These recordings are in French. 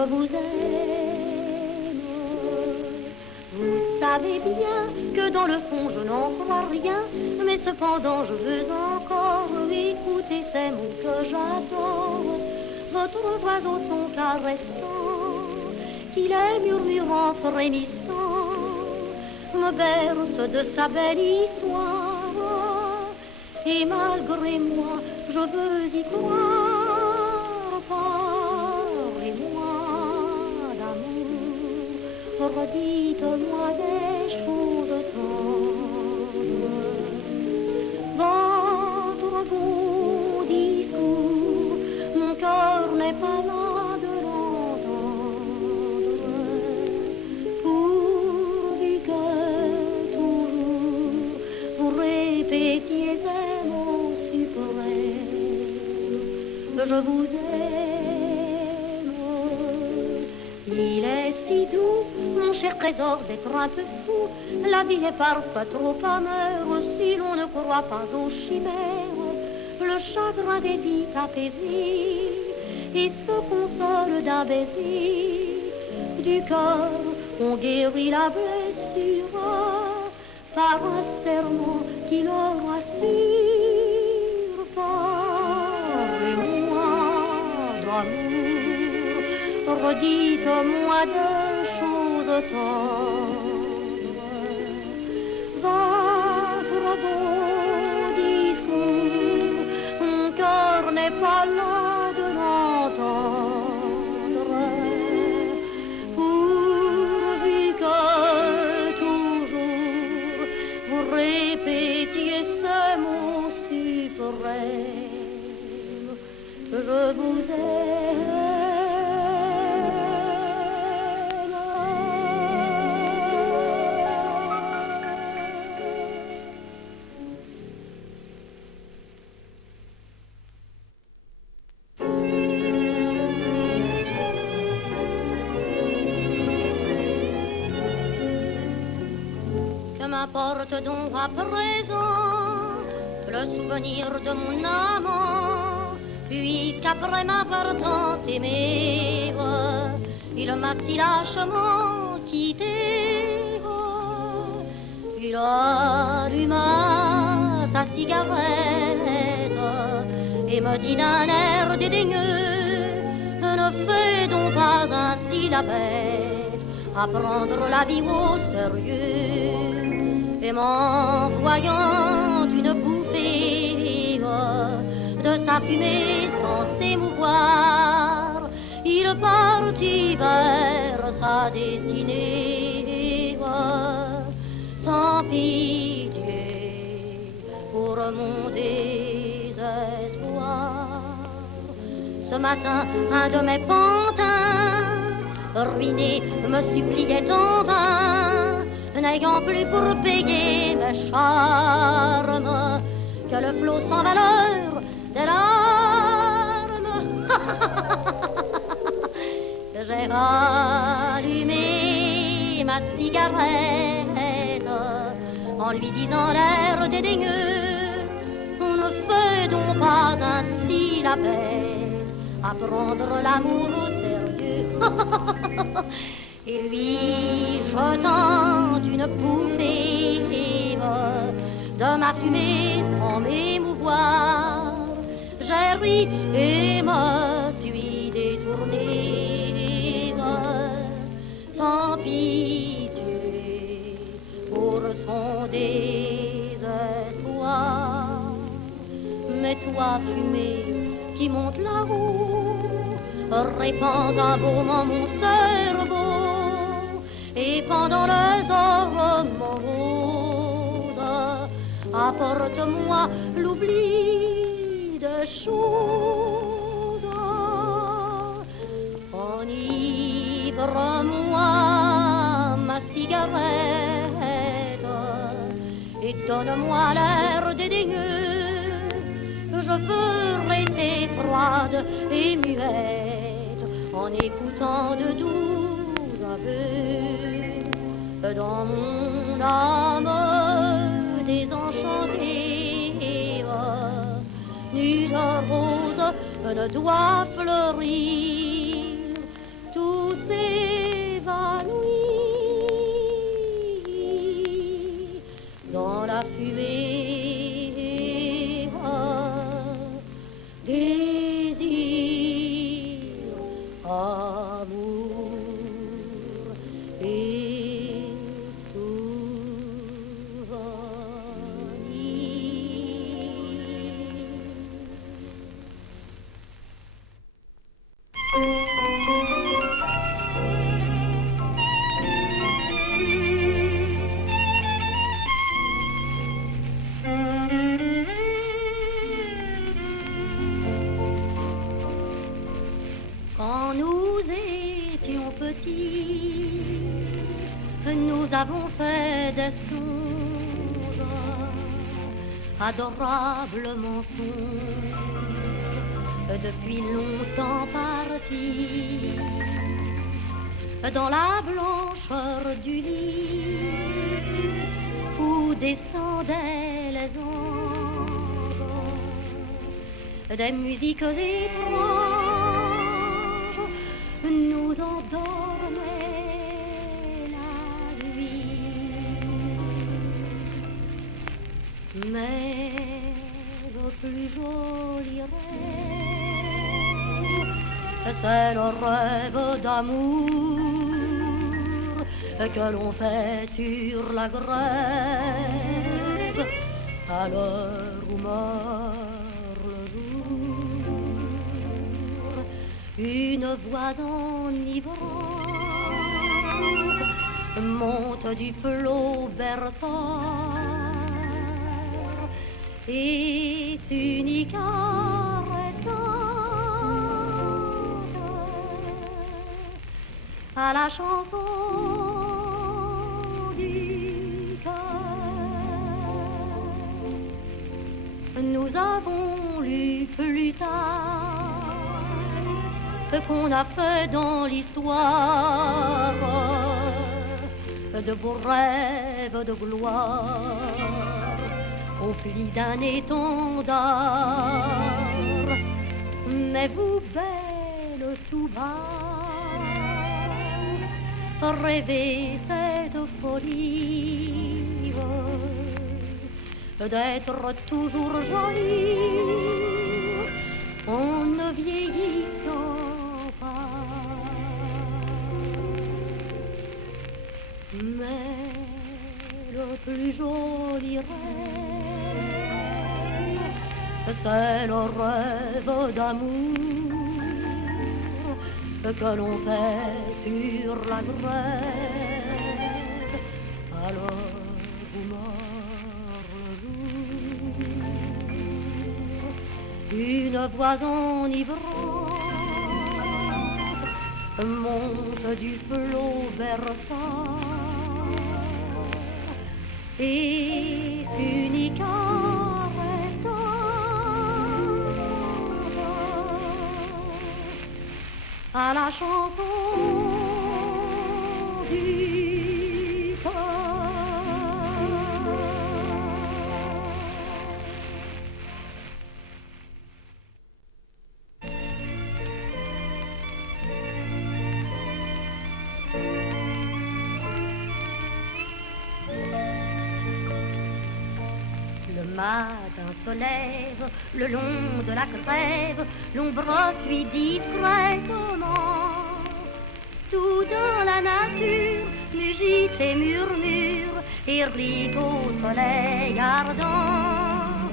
je vous aime. Vous savez bien que dans le fond je n'en crois rien, mais cependant je veux encore écouter ces mots que j'adore. Votre voix au son caressant, qui les murmurant frémissant, me berce de sa belle histoire. Et malgré moi, je veux y croire. Parlez-moi d'amour, redites-moi des choses tendres. Votre beau discours, mon cœur n'est pas là de l'entendre. Pourvu que toujours vous répétiez ces mots suprêmes, je vous aime. Il est si doux, mon cher trésor, d'être un peu fou. La vie est parfois trop amère si l'on ne croit pas aux chimères. Le chagrin des vies apaisé et se console d'un baiser. Du cœur, on guérit la blessure par un serment qui le rassure. Parlez-moi d'amour, redites-moi des choses tendres. Votre beau discours, mon cœur n'est pas là de l'entendre. Pourvu que toujours vous répétiez ces mots suprêmes, je vous aime. M'importe donc à présent le souvenir de mon amant, puisqu'après ma partante aimée, il m'a si lâchement quitté. Il alluma sa cigarette et me dit d'un air dédaigneux: ne fais donc pas ainsi la bête, à prendre la vie au sérieux. Et m'envoyant une bouffée de sa fumée sans s'émouvoir, il partit vers sa destinée, sans pitié pour mon désespoir. Ce matin, un de mes pantins ruiné me suppliait en vain, n'ayant plus pour payer mes charmes que le flot sans valeur des larmes. J'ai allumé ma cigarette en lui disant l'air dédaigneux: on ne fait donc pas ainsi la bête, à prendre l'amour au sérieux. Et lui, jetant une bouffée de ma fumée sans m'émouvoir, j'ai ri et me suis détournée, sans pitié pour son désespoir. Mais toi, fumée qui monte là-haut, répand un baume mon cerveau, et pendant les heures moroses, apporte-moi l'oubli des choses. Enivre-moi ma cigarette et donne-moi l'air dédaigneux. Je veux rester froide et muette en écoutant de doux aveux. Dans mon âme désenchantée, nulle rose ne doit fleurir. Tout avons fait des songes, adorables mensonges, depuis longtemps partis, dans la blancheur du lit où descendaient les anges, des musiques étranges nous endormaient la nuit. Mais le plus joli rêve, c'est le rêve d'amour que l'on fait sur la grève à l'heure où meurt le jour. Une voix enivrante monte du flot berçant et s'unit caressante à la chanson du cœur. Nous avons lu plus tard ce qu'on a fait dans l'histoire, de beaux rêves de gloire au pli d'un étendard. Mais vous, belle tout bas, rêvez cette folie d'être toujours jolie en ne vieillissant pas. Mais le plus joli rêve, c'est le rêve d'amour que l'on fait sur la grève alors où meurt le jour. Une voix enivrante monte du flot berçant et s'unit à la chanson du cœur. Le matin se lève le long de la grève, l'ombre fuit discrètement. Tout dans la nature mugit et murmure et rit au soleil ardent.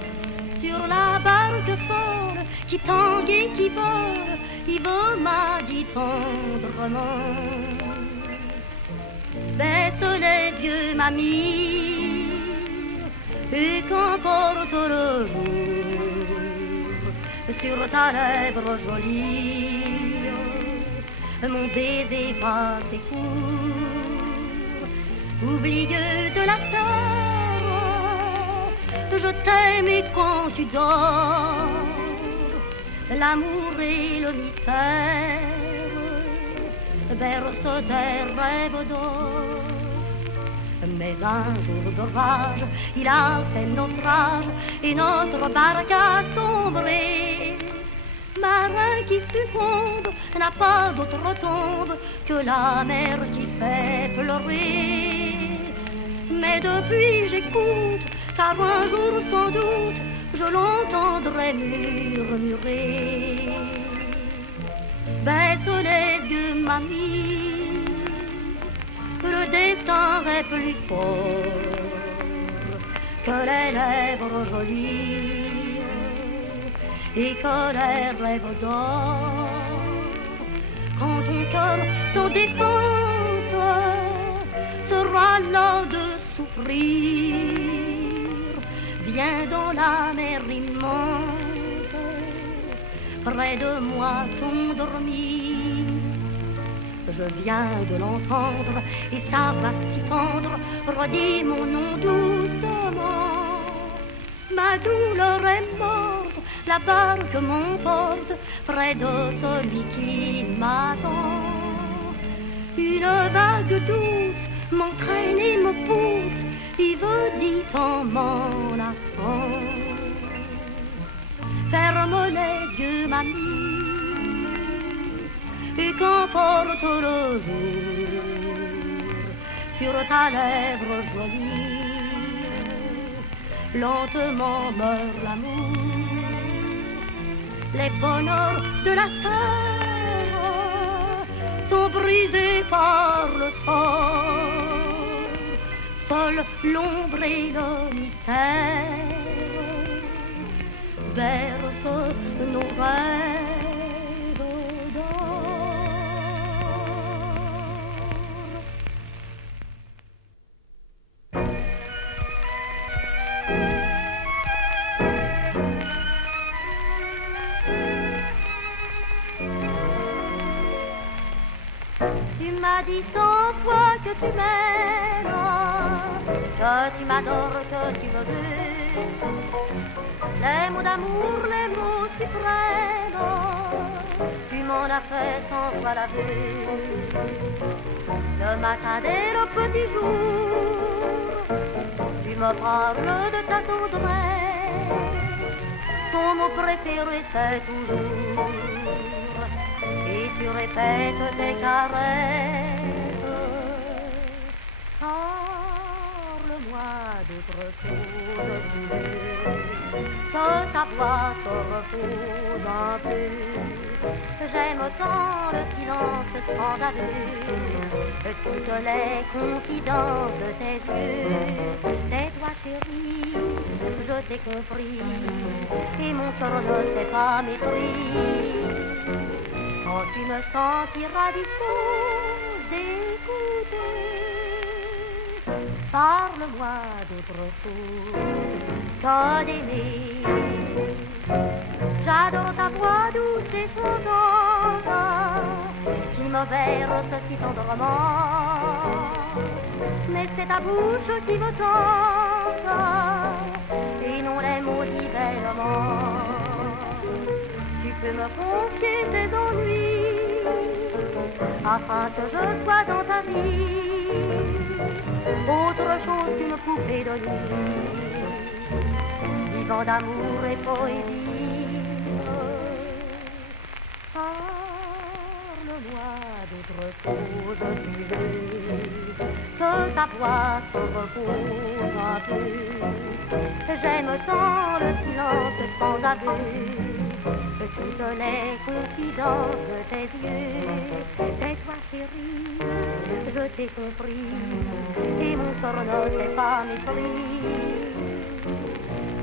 Sur la barque folle qui tangue et qui vole, Yves m'a dit tendrement: baisse les yeux, mamie, et qu'emporte le jour sur ta lèvre jolie. Mon baiser passe et court, oublieux de la terre, je t'aime et quand tu dors, l'amour et le mystère bercent tes rêves d'or. Mais un jour d'orage, il a fait naufrage et notre barque a sombré. Marin qui succombe n'a pas d'autre tombe que la mer qui fait pleurer. Mais depuis j'écoute, car un jour sans doute je l'entendrai murmurer: baisse les yeux, mamie, le destin est plus fort que les lèvres jolies et que les rêves d'or. Quand ton cœur sans défense sera là de souffrir, viens dans la mer immense, près de moi t'endormir. je viens de l'entendre, et sa voix si tendre redit mon nom doucement. Ma douleur est morte, la barque m'emporte près de celui qui m'attend. Une vague douce m'entraîne et me pousse, il veut dit en m'en affront. Ferme les yeux, mamie, et qu'emporte le jour sur ta lèvre jolie. Lentement meurt l'amour, les bonheurs de la terre sont brisés par le sort. Seule l'ombre et le mystère bercent nos rêves d'or. Tu m'as dit 100 fois que tu m'aimes, que tu m'adores, que tu me veux. Les mots d'amour, les mots suprêmes, tu m'en as fait 100 fois l'aveu. Le matin dès le petit jour, tu me parles de ta tendresse. Ton mot préféré c'est toujours, et tu répètes tes caresses. Parle-moi d'autre chose, tu veux, que ta voix se repose un peu. J'aime tant le silence scandaleux, toutes les confidences de tes yeux. Tais-toi chérie, je t'ai compris, et mon cœur ne s'est pas mépris. Quand tu me sentiras dispose d'écouter, parle-moi d'autre chose que d'aimer. J'adore ta voix douce et chantante qui me berce si tendrement. Mais c'est ta bouche qui me tente et non les mots si bellement. Tu peux me confier tes ennuis afin que je sois dans ta vie autre chose qu'une poupée de nuit, vivant d'amour et poésie. Parle-moi d'autre chose, tu veux, que ta voix se repose un peu. J'aime tant le silence sans aveu, toutes les confidences de tes yeux. Tais-toi chérie, je t'ai compris, et mon sort ne s'est pas mépris.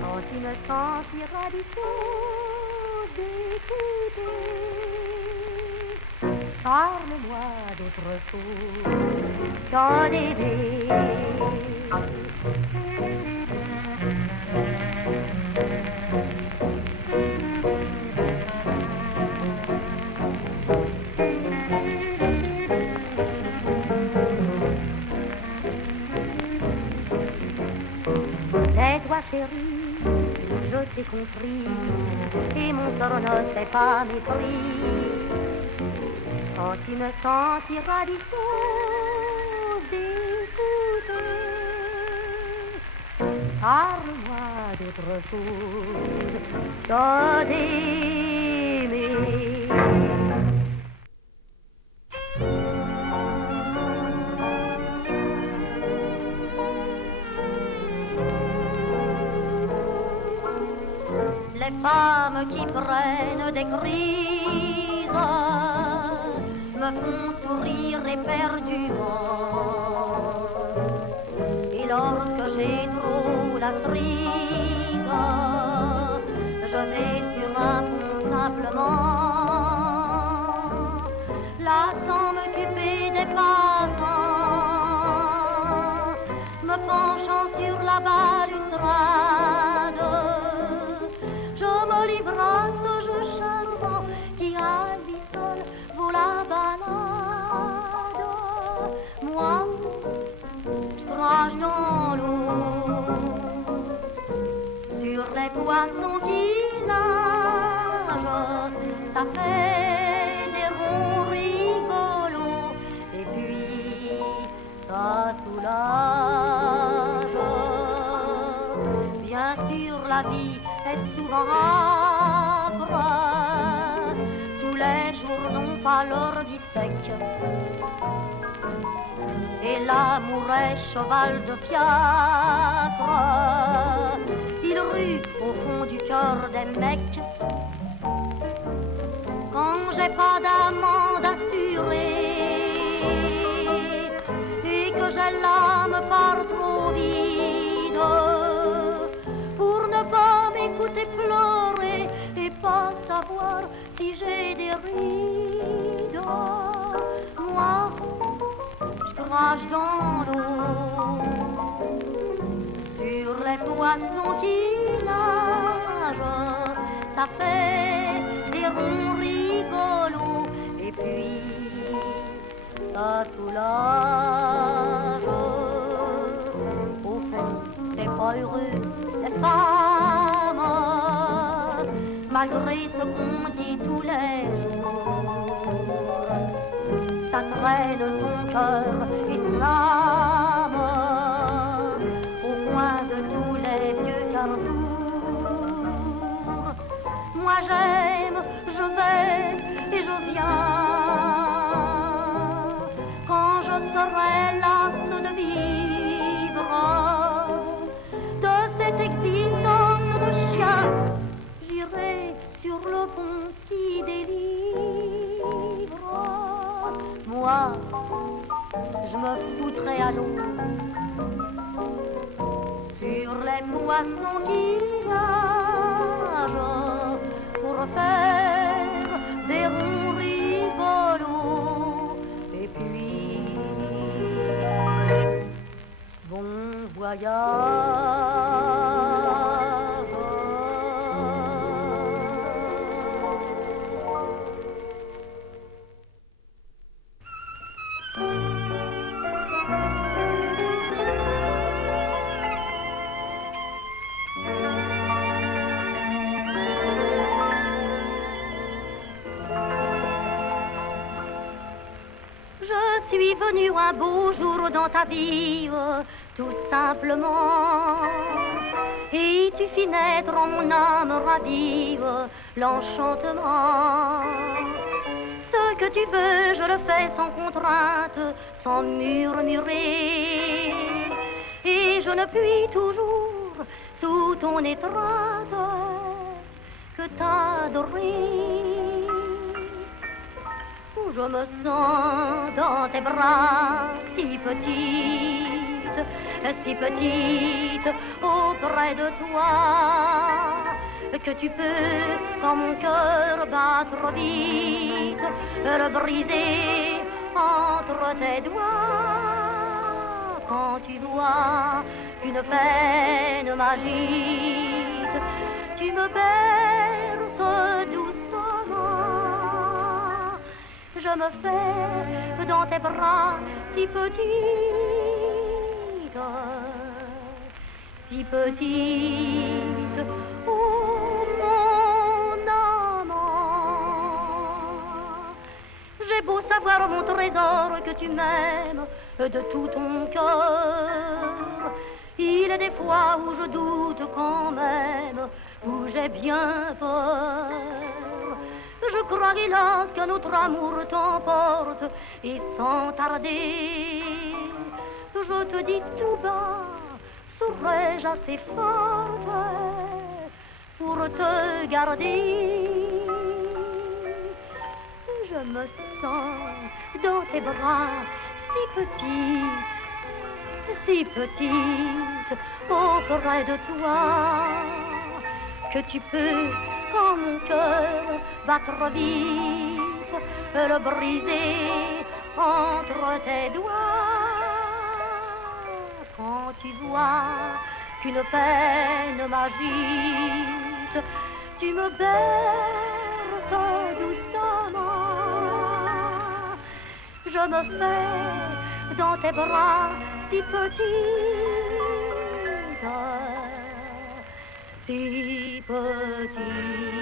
Quand tu me sentiras dispose d'écouter, parle-moi d'autre chose qu'en aimer. Tais-toi chérie, je t'ai compris, et mon sort ne s'est pas mépris. Quand tu me sentiras dispose d'écouter, parle-moi d'autre chose que d'aimer. Les femmes qui prennent des crises me font sourire éperdument. Et lorsque j'ai trop la crise, je vais sur un pont simplement, lassant m'occuper des passants, me penchant sur la balustrade. Je me livre à ce jeu charmant qui à lui seul vaut la balade. nage dans l'eau, sur les poissons qui nagent, ça fait des ronds rigolos, et puis ça soulage. Bien sûr, la vie est souvent âpre, tous les jours n'ont pas leur vie sec. Et l'amour est cheval de fiacre, il rue au fond du cœur des mecs. Quand j'ai pas d'amende assurée et que j'ai l'âme par trop vide, pour ne pas m'écouter pleurer et pas savoir si j'ai des rides, moi je crache dans l'eau, sur les poissons qui nagent, ça fait des ronds rigolos, et puis ça soulage. Au fond, t'es pas heureux, les femmes, malgré ce qu'on dit tous les jours. Ça traîne ton cœur et ton âme au coin de tous les vieux carrefours. Moi j'aime, je vais et je viens, quand je serai lasse de vivre, de cette existence de chien, j'irai sur le pont qui délivre. Moi, je me foutrai à l'eau, sur les poissons qui nagent, pour faire des ronds rigolos, et puis bon voyage. Je suis venue un beau jour dans ta vie, tout simplement, et tu fis naître en mon âme ravive l'enchantement. Ce que tu veux, je le fais sans contrainte, sans murmurer, et je ne puis toujours, sous ton étreinte, que t'adorer. Je me sens dans tes bras si petite auprès de toi, que tu peux, quand mon cœur bat trop vite, le briser entre tes doigts. Quand tu vois qu'une peine m'agite, tu me berces doucement. Je me fais dans tes bras si petite, oh mon amant. J'ai beau savoir, mon trésor, que tu m'aimes de tout ton cœur, il est des fois où je doute quand même, où j'ai bien peur. Je crois, hélas, que notre amour t'emporte, et sans tarder, je te dis tout bas, serais-je assez forte pour te garder? Je me sens dans tes bras si petite auprès de toi, que tu peux, quand mon cœur bat trop vite, le briser entre tes doigts. Quand tu vois qu'une peine m'agite, tu me berces doucement. Je me fais dans tes bras si petite, si petite.